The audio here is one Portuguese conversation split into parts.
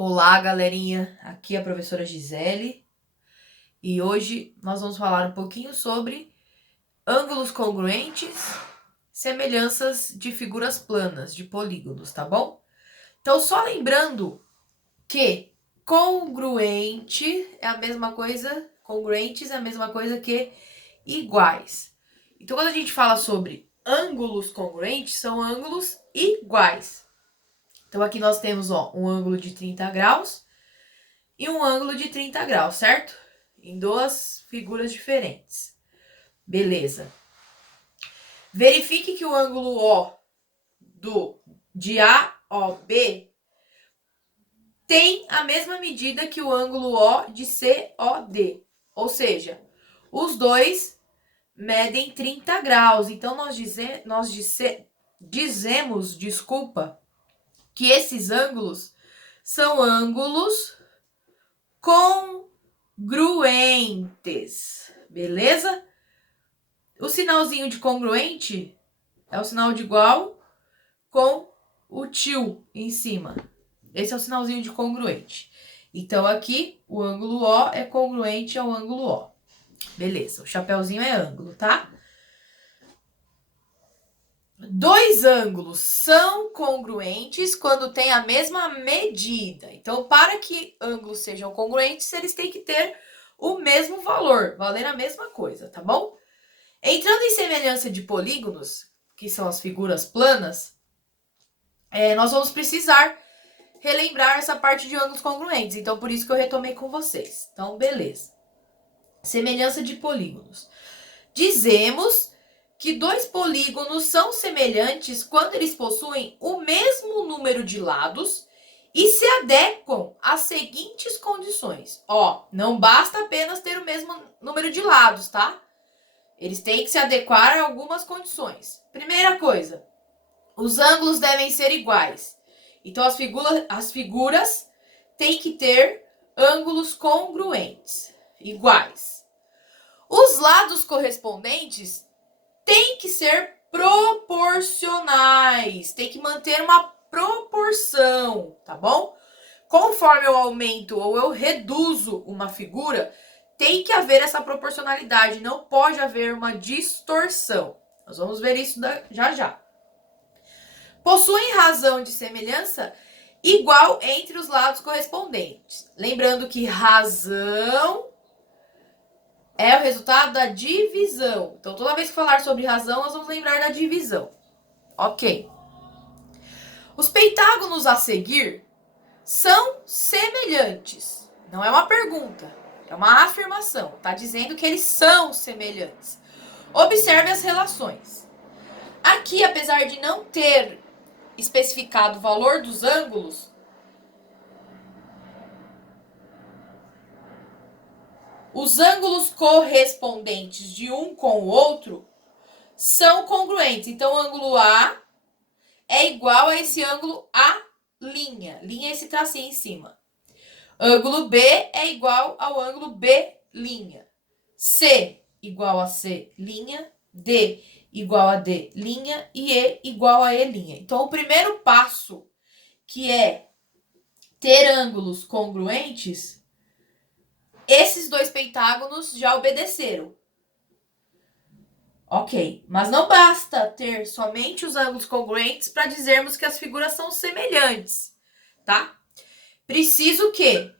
Olá, galerinha. Aqui é a professora Gisele e hoje nós vamos falar um pouquinho sobre ângulos congruentes, semelhanças de figuras planas, de polígonos, tá bom? Então, só lembrando que congruente é a mesma coisa, congruentes é a mesma coisa que iguais. Então, quando a gente fala sobre ângulos congruentes, são ângulos iguais. Então, aqui nós temos um ângulo de 30 graus e um ângulo de 30 graus, certo? Em duas figuras diferentes. Beleza. Verifique que o ângulo O de AOB tem a mesma medida que o ângulo O de COD. Ou seja, os dois medem 30 graus. Então, nós dizemos, que esses ângulos são ângulos congruentes, beleza? O sinalzinho de congruente é o sinal de igual com o tio em cima. Esse é o sinalzinho de congruente. Então, aqui, o ângulo O é congruente ao ângulo O. Beleza, o chapeuzinho é ângulo, tá? Dois ângulos são congruentes quando têm a mesma medida. Então, para que ângulos sejam congruentes, eles têm que ter o mesmo valor, valer a mesma coisa, tá bom? Entrando em semelhança de polígonos, que são as figuras planas, nós vamos precisar relembrar essa parte de ângulos congruentes. Então, por isso que eu retomei com vocês. Então, beleza. Semelhança de polígonos. Dizemos que dois polígonos são semelhantes quando eles possuem o mesmo número de lados e se adequam às seguintes condições. Não basta apenas ter o mesmo número de lados, tá? Eles têm que se adequar a algumas condições. Primeira coisa, os ângulos devem ser iguais. Então, as figuras têm que ter ângulos congruentes, iguais. Os lados correspondentes têm que ser proporcionais, tem que manter uma proporção, tá bom? Conforme eu aumento ou eu reduzo uma figura, tem que haver essa proporcionalidade, não pode haver uma distorção. Nós vamos ver isso já já. Possuem razão de semelhança igual entre os lados correspondentes. Lembrando que razão é o resultado da divisão. Então, toda vez que falar sobre razão, nós vamos lembrar da divisão. Ok. Os pentágonos a seguir são semelhantes. Não é uma pergunta, é uma afirmação. Está dizendo que eles são semelhantes. Observe as relações. Aqui, apesar de não ter especificado o valor dos ângulos, os ângulos correspondentes de um com o outro são congruentes. Então, o ângulo A é igual a esse ângulo A'. Linha é esse tracinho em cima. Ângulo B é igual ao ângulo B'. C igual a C'. D igual a D' e E igual a E'. Então, o primeiro passo, que é ter ângulos congruentes, esses dois pentágonos já obedeceram. Ok, mas não basta ter somente os ângulos congruentes para dizermos que as figuras são semelhantes, tá? Preciso que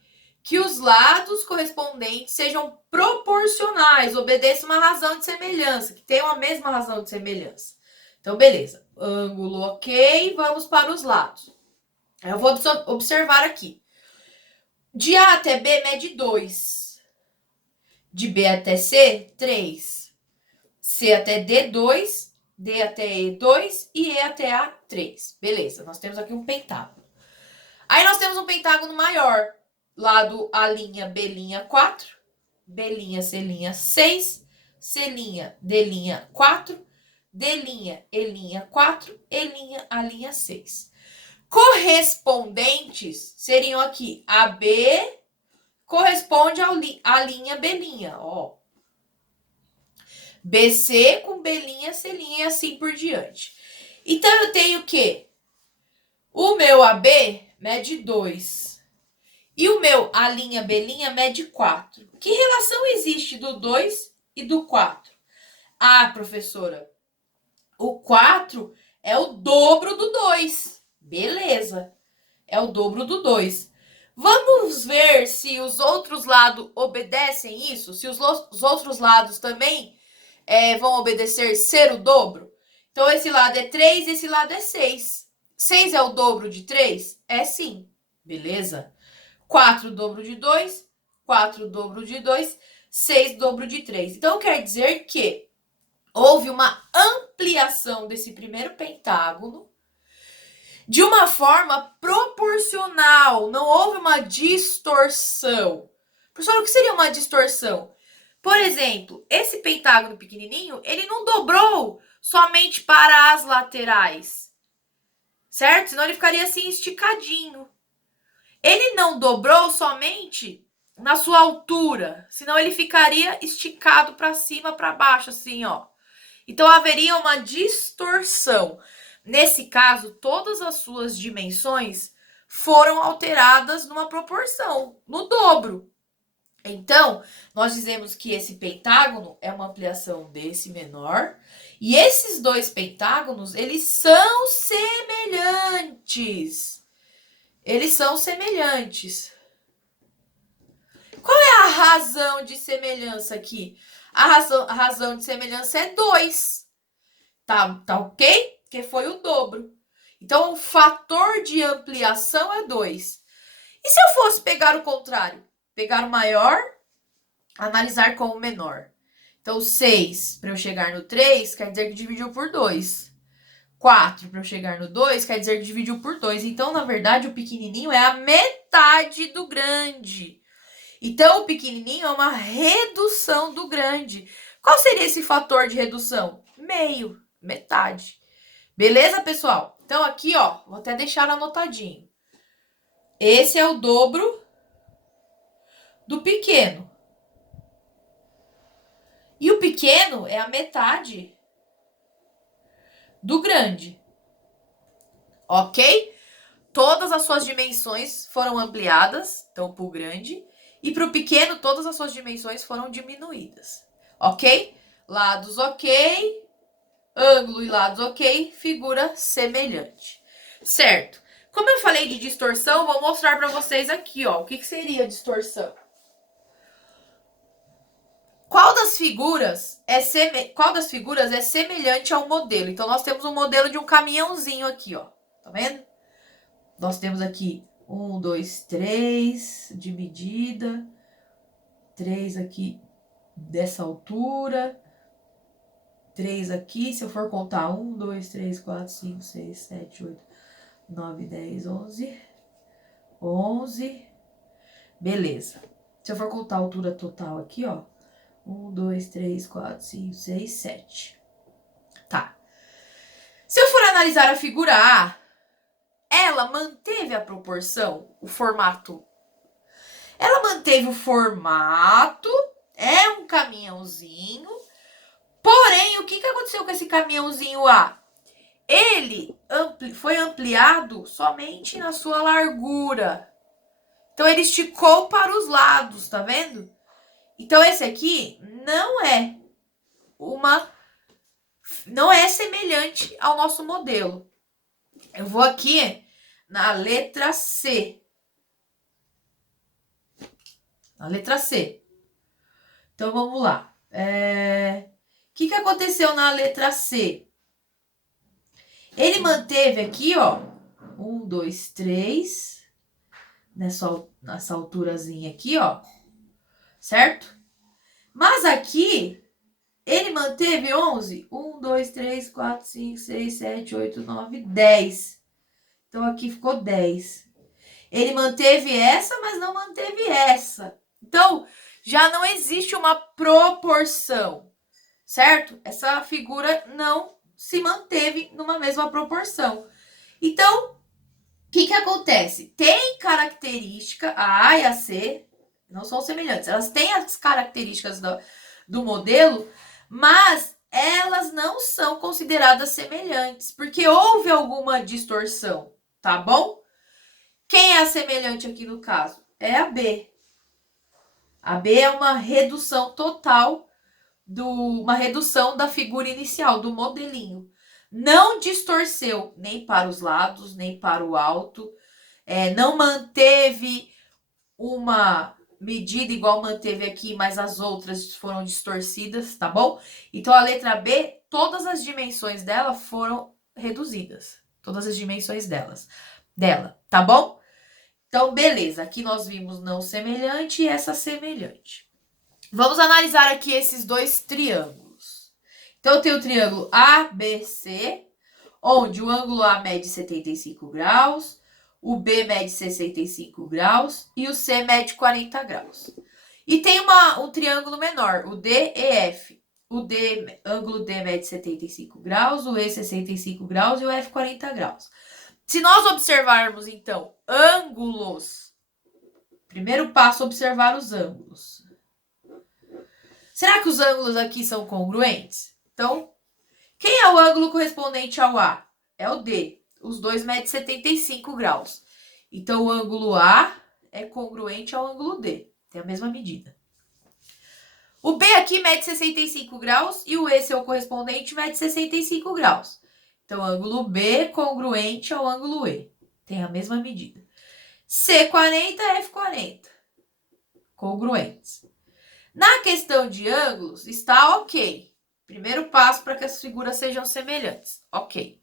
os lados correspondentes sejam proporcionais, obedeçam uma razão de semelhança, que tenham a mesma razão de semelhança. Então, beleza. Ângulo ok, vamos para os lados. Eu vou observar aqui. De A até B mede 2. De B até C, 3. C até D, 2. D até E, 2. E E até A, 3. Beleza, nós temos aqui um pentágono. Aí nós temos um pentágono maior. Lado A', B', 4. B', C', 6. C', D', 4. D', E', 4. E', A', 6. Correspondentes seriam aqui AB corresponde à linha B', BC com B', C' e assim por diante. Então, eu tenho que o meu AB mede 2. E o meu A', B', mede 4. Que relação existe do 2 e do 4? Ah, professora, o 4 é o dobro do 2. Beleza, é o dobro do 2. Vamos ver se os outros lados obedecem isso? Se os outros lados também vão obedecer ser o dobro? Então, esse lado é 3, esse lado é 6. 6 é o dobro de 3? É sim. Beleza? 4 dobro de 2, 4 dobro de 2, 6 dobro de 3. Então, quer dizer que houve uma ampliação desse primeiro pentágono de uma forma proporcional, não houve uma distorção. Professor, o que seria uma distorção? Por exemplo, esse pentágono pequenininho, ele não dobrou somente para as laterais, certo? Senão ele ficaria assim esticadinho. Ele não dobrou somente na sua altura, senão ele ficaria esticado para cima, para baixo, assim, ó. Então haveria uma distorção. Nesse caso, todas as suas dimensões foram alteradas numa proporção, no dobro. Então, nós dizemos que esse pentágono é uma ampliação desse menor, e esses dois pentágonos, eles são semelhantes. Eles são semelhantes. Qual é a razão de semelhança aqui? A razão de semelhança é 2. Tá ok? Porque foi o dobro. Então, o fator de ampliação é 2. E se eu fosse pegar o contrário? Pegar o maior, analisar com o menor. Então, 6 para eu chegar no 3 quer dizer que dividiu por 2. 4 para eu chegar no 2 quer dizer que dividiu por 2. Então, na verdade, o pequenininho é a metade do grande. Então, o pequenininho é uma redução do grande. Qual seria esse fator de redução? Meio, metade. Beleza, pessoal? Então, aqui, ó, vou até deixar anotadinho. Esse é o dobro do pequeno. E o pequeno é a metade do grande. Ok? Todas as suas dimensões foram ampliadas, então, para o grande. E para o pequeno, todas as suas dimensões foram diminuídas. Ok? Lados ok. Ângulo e lados ok. Figura semelhante. Certo. Como eu falei de distorção, vou mostrar para vocês aqui, ó. O que seria distorção? Qual das figuras é semelhante ao modelo? Então, nós temos um modelo de um caminhãozinho aqui, ó. Tá vendo? Nós temos aqui 1, 2, 3 de medida, 3 aqui dessa altura, 3 aqui, se eu for contar 1, 2, 3, 4, 5, 6, 7, 8, 9, 10, 11, 11, beleza. Se eu for contar a altura total aqui, ó, 1, 2, 3, 4, 5, 6, 7. Tá. Se eu for analisar a figura A, ela manteve a proporção, o formato. Ela manteve o formato, é um caminhãozinho. Porém, o que aconteceu com esse caminhãozinho A? Ele foi ampliado somente na sua largura. Então, ele esticou para os lados, tá vendo? Então, esse aqui não é semelhante ao nosso modelo. Eu vou aqui na letra C. Na letra C. Então, vamos lá. O que aconteceu na letra C? Ele manteve aqui, ó, 1, 2, 3, nessa alturazinha aqui, ó, certo? Mas aqui, ele manteve 11, 1, 2, 3, 4, 5, 6, 7, 8, 9, 10. Então, aqui ficou 10. Ele manteve essa, mas não manteve essa. Então, já não existe uma proporção, certo? Essa figura não se manteve numa mesma proporção. Então, o que acontece? Tem característica, a A e a C não são semelhantes. Elas têm as características do modelo, mas elas não são consideradas semelhantes, porque houve alguma distorção, tá bom? Quem é semelhante aqui no caso? é a B. A B é uma redução total, uma redução da figura inicial, do modelinho. Não distorceu nem para os lados, nem para o alto. Não manteve uma medida igual manteve aqui, mas as outras foram distorcidas, tá bom? Então, a letra B, todas as dimensões dela foram reduzidas. Todas as dimensões dela, tá bom? Então, beleza. Aqui nós vimos não semelhante e essa semelhante. Vamos analisar aqui esses dois triângulos. Então, eu tenho o triângulo ABC, onde o ângulo A mede 75 graus, o B mede 65 graus e o C mede 40 graus. E tem um triângulo menor, o DEF. O ângulo D mede 75 graus, o E 65 graus e o F 40 graus. Se nós observarmos, então, ângulos, primeiro passo, observar os ângulos. Será que os ângulos aqui são congruentes? Então, quem é o ângulo correspondente ao A? É o D. Os dois medem 75 graus. Então, o ângulo A é congruente ao ângulo D. Tem a mesma medida. O B aqui mede 65 graus e o E, seu correspondente, mede 65 graus. Então, ângulo B congruente ao ângulo E. Tem a mesma medida. C40, F40. Congruentes. Na questão de ângulos, está ok. Primeiro passo para que as figuras sejam semelhantes. Ok.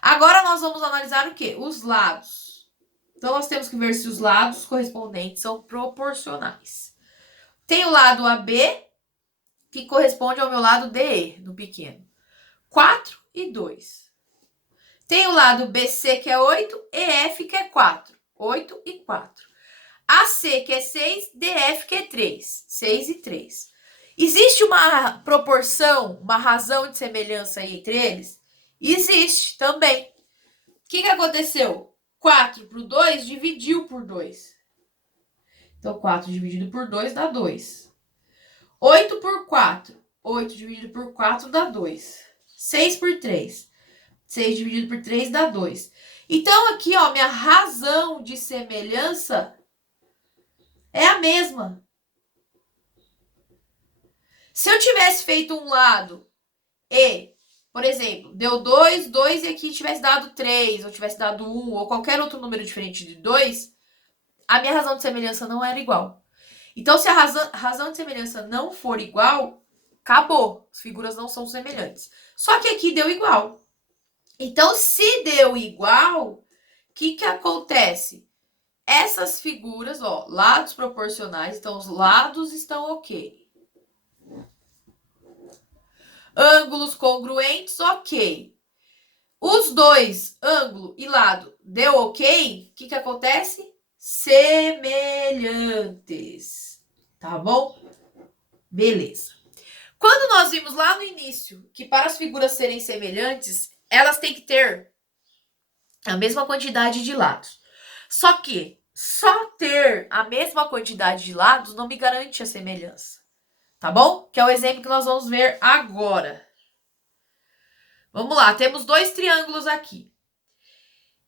Agora, nós vamos analisar o quê? Os lados. Então, nós temos que ver se os lados correspondentes são proporcionais. Tem o lado AB, que corresponde ao meu lado DE, no pequeno. 4 e 2. Tem o lado BC, que é 8, EF, que é 4. 8 e 4. AC, que é 6, DF, que é 3. 6 e 3. Existe uma proporção, uma razão de semelhança aí entre eles? Existe também. O que aconteceu? 4 por 2 dividiu por 2. Então, 4 dividido por 2 dá 2. 8 por 4. 8 dividido por 4 dá 2. 6 por 3. 6 dividido por 3 dá 2. Então, aqui, ó, minha razão de semelhança é a mesma. Se eu tivesse feito um lado e, por exemplo, deu 2, 2 e aqui tivesse dado 3, ou tivesse dado 1, ou qualquer outro número diferente de 2, a minha razão de semelhança não era igual. Então, se a razão de semelhança não for igual, acabou. As figuras não são semelhantes. Só que aqui deu igual. Então, se deu igual, o que acontece? Essas figuras, ó, lados proporcionais, então os lados estão ok. Ângulos congruentes, ok. Os dois, ângulo e lado, deu ok? O que acontece? Semelhantes. Tá bom? Beleza. Quando nós vimos lá no início que para as figuras serem semelhantes, elas têm que ter a mesma quantidade de lados. Só que só ter a mesma quantidade de lados não me garante a semelhança. Tá bom? Que é o exemplo que nós vamos ver agora. Vamos lá, temos dois triângulos aqui.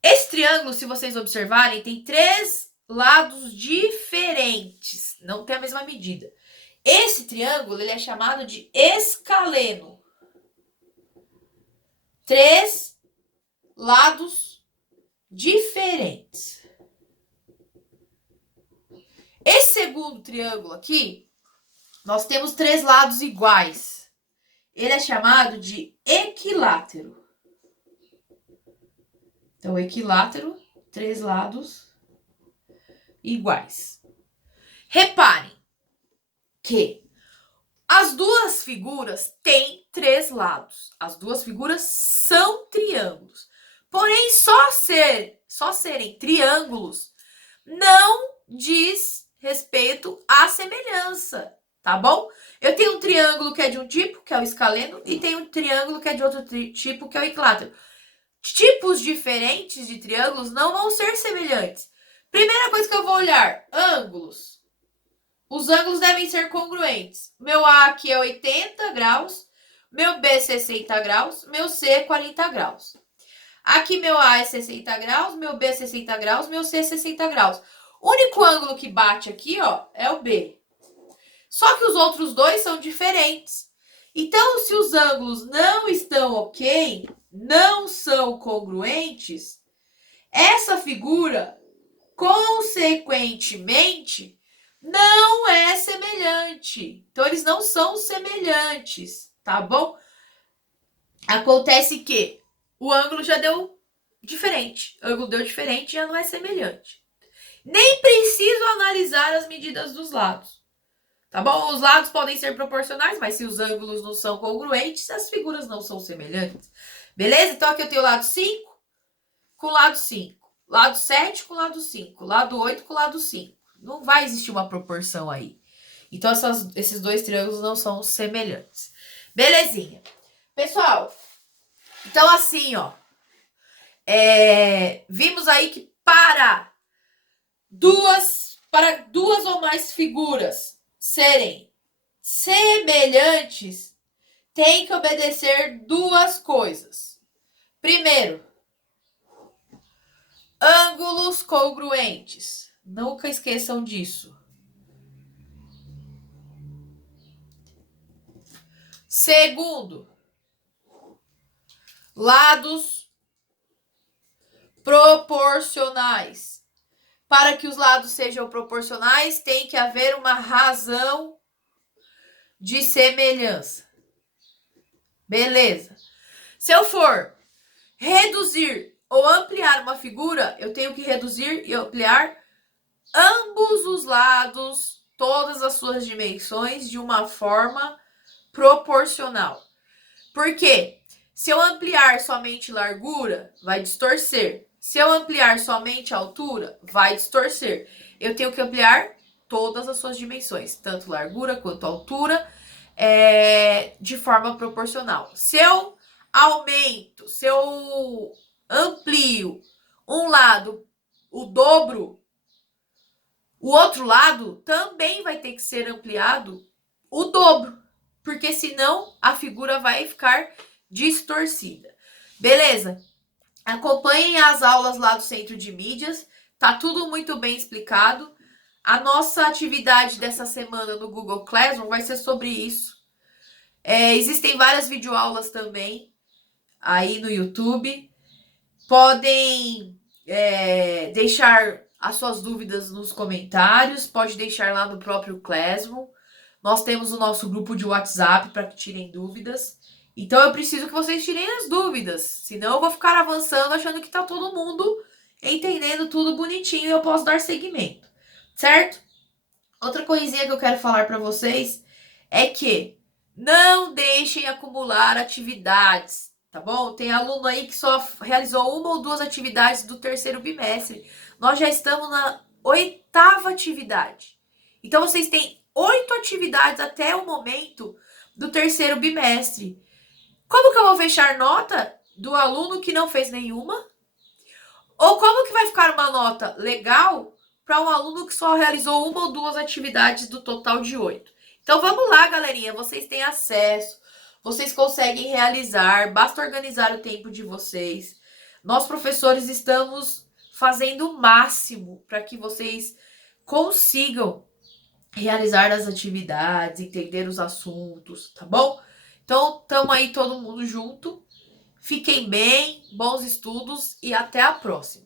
Esse triângulo, se vocês observarem, tem 3 lados diferentes. Não tem a mesma medida. Esse triângulo, ele é chamado de escaleno. 3 lados diferentes. Esse segundo triângulo aqui, nós temos 3 lados iguais. Ele é chamado de equilátero. Então, equilátero, 3 lados iguais. Reparem que as duas figuras têm 3 lados. As duas figuras são triângulos. Porém, só serem triângulos não diz respeito à semelhança, tá bom? Eu tenho um triângulo que é de um tipo, que é o escaleno, e tenho um triângulo que é de outro tipo, que é o equilátero. Tipos diferentes de triângulos não vão ser semelhantes. Primeira coisa que eu vou olhar, ângulos. Os ângulos devem ser congruentes. Meu A aqui é 80 graus, meu B 60 graus, meu C é 40 graus. Aqui meu A é 60 graus, meu B é 60 graus, meu C é 60 graus. O único ângulo que bate aqui, ó, é o B. Só que os outros dois são diferentes. Então, se os ângulos não estão ok, não são congruentes, essa figura, consequentemente, não é semelhante. Então, eles não são semelhantes, tá bom? Acontece que o ângulo já deu diferente. O ângulo deu diferente, já não é semelhante. Nem preciso analisar as medidas dos lados. Tá bom? Os lados podem ser proporcionais, mas se os ângulos não são congruentes, as figuras não são semelhantes. Beleza? Então aqui eu tenho o lado 5 com o lado 5. Lado 7 com o lado 5. Lado 8 com o lado 5. Não vai existir uma proporção aí. Então esses dois triângulos não são semelhantes. Belezinha. Pessoal, então assim, ó. Vimos aí que para duas ou mais figuras serem semelhantes, tem que obedecer duas coisas. Primeiro, ângulos congruentes. Nunca esqueçam disso. Segundo, lados proporcionais. Para que os lados sejam proporcionais, tem que haver uma razão de semelhança. Beleza. Se eu for reduzir ou ampliar uma figura, eu tenho que reduzir e ampliar ambos os lados, todas as suas dimensões, de uma forma proporcional. Por quê? Se eu ampliar somente largura, vai distorcer. Se eu ampliar somente altura, vai distorcer. Eu tenho que ampliar todas as suas dimensões, tanto largura quanto altura, de forma proporcional. Se eu aumento, se eu amplio um lado o dobro, o outro lado também vai ter que ser ampliado o dobro, porque senão a figura vai ficar distorcida. Beleza? Acompanhem as aulas lá do Centro de Mídias, tá tudo muito bem explicado. A nossa atividade dessa semana no Google Classroom vai ser sobre isso. Existem várias videoaulas também aí no YouTube. Podem deixar as suas dúvidas nos comentários, pode deixar lá no próprio Classroom. Nós temos o nosso grupo de WhatsApp para que tirem dúvidas. Então eu preciso que vocês tirem as dúvidas, senão eu vou ficar avançando achando que tá todo mundo entendendo tudo bonitinho e eu posso dar seguimento, certo? Outra coisinha que eu quero falar para vocês é que não deixem acumular atividades, tá bom? Tem aluno aí que só realizou uma ou duas atividades do terceiro bimestre. Nós já estamos na 8ª atividade. Então vocês têm 8 atividades até o momento do terceiro bimestre. Como que eu vou fechar nota do aluno que não fez nenhuma? Ou como que vai ficar uma nota legal para um aluno que só realizou uma ou duas atividades do total de 8? Então vamos lá, galerinha, vocês têm acesso, vocês conseguem realizar, basta organizar o tempo de vocês. Nós, professores, estamos fazendo o máximo para que vocês consigam realizar as atividades, entender os assuntos, tá bom? Então, estamos aí todo mundo junto. Fiquem bem, bons estudos e até a próxima.